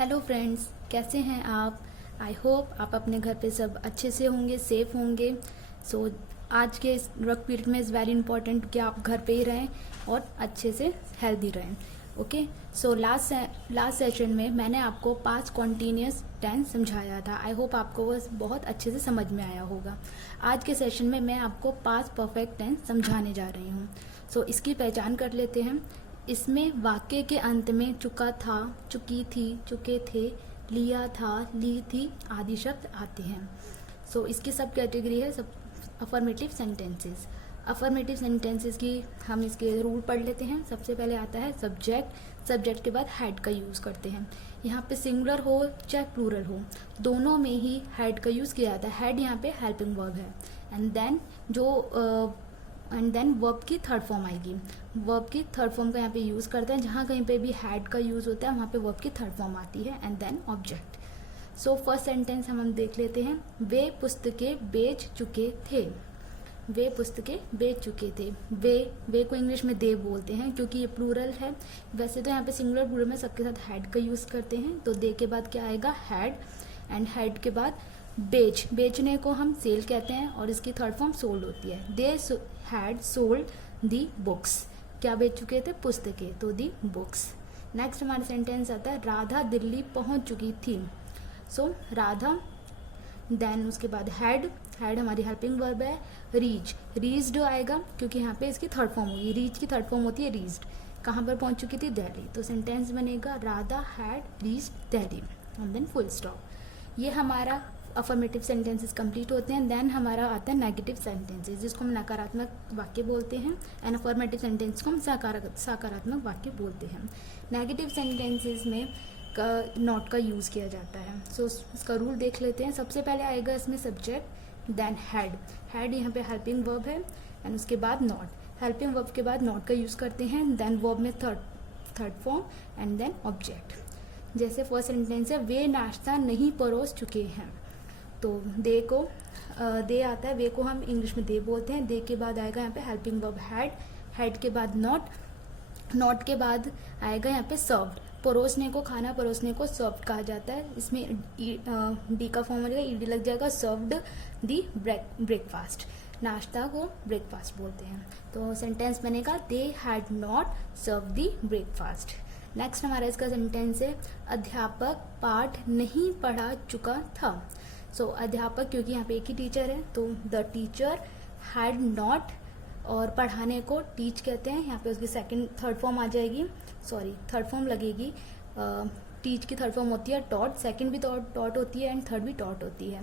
Hello friends, कैसे हैं आप? आई होप आप अपने घर पे सब अच्छे से होंगे, सेफ होंगे। आज के इस वर्क पीरियड में इज़ वेरी इंपॉर्टेंट कि आप घर पे ही रहें और अच्छे से हेल्दी रहें। ओके, सो लास्ट सेशन में मैंने आपको 5 कॉन्टीन्यूस टेंस समझाया था। आई होप आपको वो बहुत अच्छे से समझ में आया होगा। आज के सेशन में मैं आपको 5 परफेक्ट टेंस समझाने जा रही हूँ। इसकी पहचान कर लेते हैं। इसमें वाक्य के अंत में चुका था, चुकी थी, चुके थे, लिया था, ली थी आदि शब्द आते हैं। इसकी सब कैटेगरी है सब अफर्मेटिव सेंटेंसेस। अफर्मेटिव सेंटेंसेस की हम इसके रूल पढ़ लेते हैं। सबसे पहले आता है सब्जेक्ट। सब्जेक्ट के बाद हैड का यूज़ करते हैं। यहाँ पे सिंगुलर हो चाहे प्लूरल हो, दोनों में ही हैड का यूज़ किया जाता है। हैड यहाँ पे हेल्पिंग वर्ब है। एंड देन वर्ब की थर्ड फॉर्म आएगी। वर्ब की थर्ड फॉर्म का यहाँ पे यूज़ करते हैं। जहाँ कहीं पे भी हैड का यूज़ होता है वहाँ पे वर्ब की थर्ड फॉर्म आती है। And then object. First sentence हम देख लेते हैं। वे पुस्तकें बेच चुके थे। वे पुस्तकें बेच चुके थे। वे को इंग्लिश में दे बोलते हैं क्योंकि ये प्लूरल है। वैसे तो यहाँ पे सिंगुलर प्लूरल में सबके साथ हैड का यूज़ करते हैं। तो दे के बाद क्या आएगा? हैड। एंड हैड के बाद बेचने को हम सेल कहते हैं और इसकी थर्ड फॉर्म सोल्ड होती है। They had sold the books. क्या बेच चुके थे? पुस्तकें, तो दी बुक्स। नेक्स्ट हमारा सेंटेंस आता है राधा दिल्ली पहुंच चुकी थी। राधा, देन उसके बाद हैड हमारी हेल्पिंग वर्ब है। रीच्ड आएगा क्योंकि यहाँ पे इसकी थर्ड फॉर्म होगी। रीच की थर्ड फॉर्म होती है रीच्ड। कहाँ पर पहुंच चुकी थी? दिल्ली। तो सेंटेंस बनेगा Radha had reached Delhi and then full stop. ये हमारा अफर्मेटिव सेंटेंसेस कंप्लीट होते हैं। देन हमारा आता है नेगेटिव सेंटेंसेस, जिसको हम नकारात्मक वाक्य बोलते हैं। एंड अफर्मेटिव सेंटेंस को हम सकारात्मक वाक्य बोलते हैं। नेगेटिव सेंटेंसेस में नॉट का यूज़ किया जाता है। इसका रूल देख लेते हैं। सबसे पहले आएगा इसमें सब्जेक्ट, देन हैड यहाँ पे हेल्पिंग वर्ब है एंड उसके बाद नॉट। हेल्पिंग वर्ब के बाद नॉट का यूज़ करते हैं। देन वर्ब में third form and then object. जैसे फर्स्ट सेंटेंस है वे नाश्ता नहीं परोस चुके हैं। तो दे आता है। वे को हम इंग्लिश में दे बोलते हैं। दे के बाद आएगा यहाँ पे हेल्पिंग वर्ब हैड के बाद नॉट के बाद आएगा यहाँ पे सर्व्ड। परोसने को, खाना परोसने को सर्व्ड कहा जाता है। इसमें डी का फॉर्म लगेगा, ईडी लग जाएगा। Served the breakfast. नाश्ता को ब्रेकफास्ट बोलते हैं। तो सेंटेंस बनेगा they had not serve the breakfast. Next हमारा इसका सेंटेंस है अध्यापक पाठ नहीं पढ़ा चुका था। अध्यापक, क्योंकि यहाँ पे एक ही टीचर है तो द टीचर हैड नॉट, और पढ़ाने को टीच कहते हैं। यहाँ पे उसकी थर्ड फॉर्म आ जाएगी, थर्ड फॉर्म लगेगी। टीच की थर्ड फॉर्म होती है टॉट, सेकंड भी टॉट होती है एंड थर्ड भी टॉट होती है।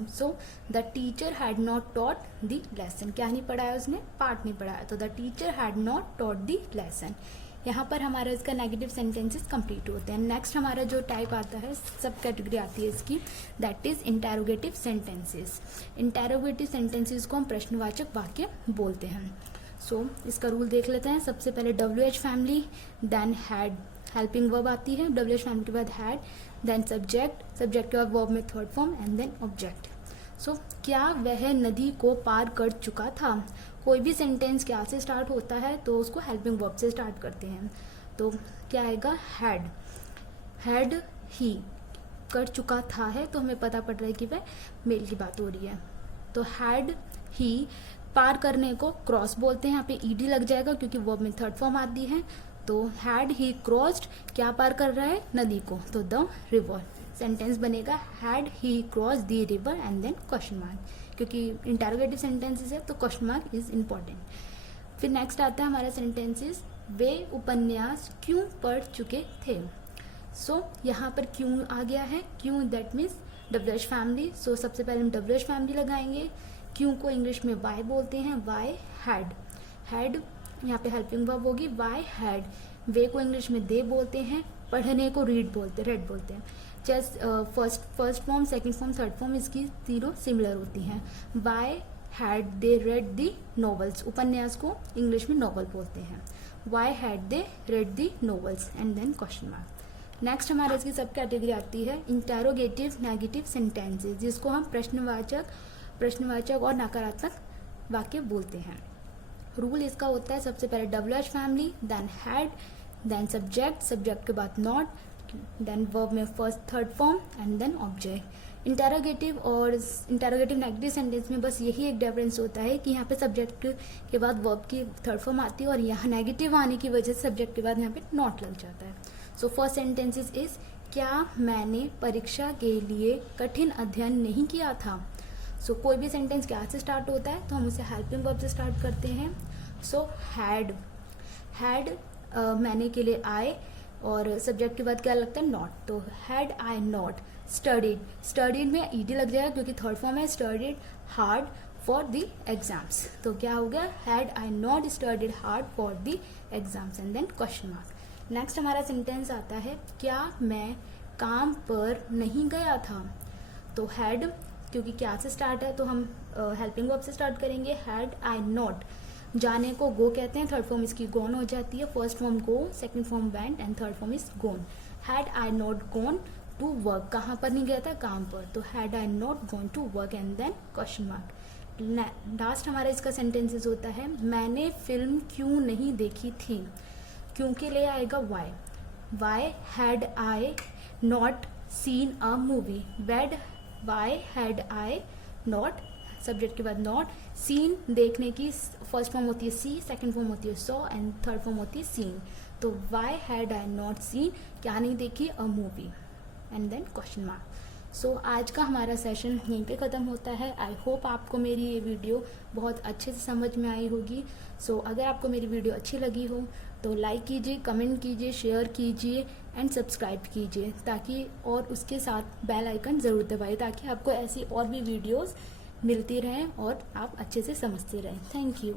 The teacher had not taught the lesson. क्या नहीं पढ़ाया उसने? पाठ नहीं पढ़ाया। तो the teacher had not taught the lesson. यहाँ पर हमारा इसका नेगेटिव सेंटेंसेस कंप्लीट होते हैं। नेक्स्ट हमारा जो टाइप आता है, सब कैटेगरी आती है इसकी, that is interrogative sentences. Interrogative sentences को हम प्रश्नवाचक वाक्य बोलते हैं। इसका रूल देख लेते हैं। सबसे पहले WH family, then had helping verb आती है। WH फैमिली के बाद हैड, देन सब्जेक्ट के बाद वर्ब में third form and then object. क्या वह नदी को पार कर चुका था? कोई भी सेंटेंस क्या से स्टार्ट होता है तो उसको हेल्पिंग वर्ब से स्टार्ट करते हैं। तो क्या आएगा? हैड ही कर चुका था है तो हमें पता पड़ रहा है कि वह मेल की बात हो रही है। तो हैड ही, पार करने को क्रॉस बोलते हैं। यहाँ पे ईडी लग जाएगा क्योंकि वर्ब में थर्ड फॉर्म आती है। तो हैड ही क्रॉस्ड, क्या पार कर रहा है? नदी को, तो द रिवर। सेंटेंस बनेगा had he cross the river and then question mark, क्योंकि इंटेरोगेटिव सेंटेंसेस है तो क्वेश्चन मार्क इज इम्पॉर्टेंट। फिर नेक्स्ट आता है हमारा सेंटेंसेस वे उपन्यास क्यों पढ़ चुके थे। यहाँ पर क्यों आ गया है? क्यों, दैट मीन्स WH फैमिली। सबसे पहले हम WH फैमिली लगाएंगे। क्यों को इंग्लिश में वाई बोलते हैं। वाई हैड यहाँ पे हेल्पिंग वर्ब होगी। Why had. वे को इंग्लिश में दे बोलते हैं। पढ़ने को रेड बोलते हैं। Just first form, second form, third form इसकी तीनों सिमिलर होती हैं। Why had they read the novels. उपन्यास को इंग्लिश में नॉवल बोलते हैं। Why had they read the novels and then question mark. Next हमारे इसकी सब कैटेगरी आती है इंटेरोगेटिव नेगेटिव सेंटेंसेस, जिसको हम प्रश्नवाचक और नकारात्मक वाक्य बोलते हैं। रूल इसका होता है सबसे पहले WH family, then had, then subject के बाद नॉट, देन वर्ब में first third form and then object. Interrogative और इंटेरोगेटिव नेगेटिव सेंटेंस में बस यही एक डिफरेंस होता है कि यहाँ पे सब्जेक्ट के बाद वर्ब की थर्ड फॉर्म आती है और यहाँ नेगेटिव आने की वजह से सब्जेक्ट के बाद यहाँ पे नॉट लग जाता है। सो फर्स्ट सेंटेंस इज क्या मैंने परीक्षा के लिए कठिन अध्ययन नहीं किया था। सो कोई भी सेंटेंस क्या से स्टार्ट होता है तो हम उसे हेल्पिंग वर्ब से स्टार्ट करते हैं। सो हैड मैंने के लिए आई और सब्जेक्ट के बाद क्या लगता है नॉट, तो हैड आई नॉट स्टडीड में ईडी लग जाएगा क्योंकि थर्ड फॉर्म है studied hard for the exams. तो क्या हो गया had I not studied hard for the exams and then question mark. Next हमारा सेंटेंस आता है क्या मैं काम पर नहीं गया था। तो हैड क्योंकि क्या से स्टार्ट है तो हम हेल्पिंग वर्ब से स्टार्ट करेंगे। हैड आई नॉट जाने को गो कहते हैं, थर्ड फॉर्म इसकी गोन हो जाती है। First form go, second form went and third form is gone. Had I not gone to work कहाँ पर नहीं गया था काम पर, तो had I not gone to work and then question mark. Last हमारा इसका सेंटेंसेस होता है मैंने फिल्म क्यों नहीं देखी थी। क्योंकि ले आएगा why had I not seen a movie. Why had I not subject के बाद नॉट सीन देखने की फर्स्ट फॉर्म होती है सी, सेकंड फॉर्म होती है सॉ एंड थर्ड फॉर्म होती है सीन। तो why had I not seen क्या नहीं देखी a movie and then question mark. So आज का हमारा सेशन यहीं पे ख़त्म होता है। आई होप आपको मेरी ये वीडियो बहुत अच्छे से समझ में आई होगी। सो अगर आपको मेरी वीडियो अच्छी लगी हो तो लाइक कीजिए, कमेंट कीजिए, शेयर कीजिए एंड सब्सक्राइब कीजिए ताकि और उसके साथ बेल आइकन ज़रूर दबाइए ताकि आपको ऐसी और भी वीडियोस मिलती रहें और आप अच्छे से समझते रहें। Thank you.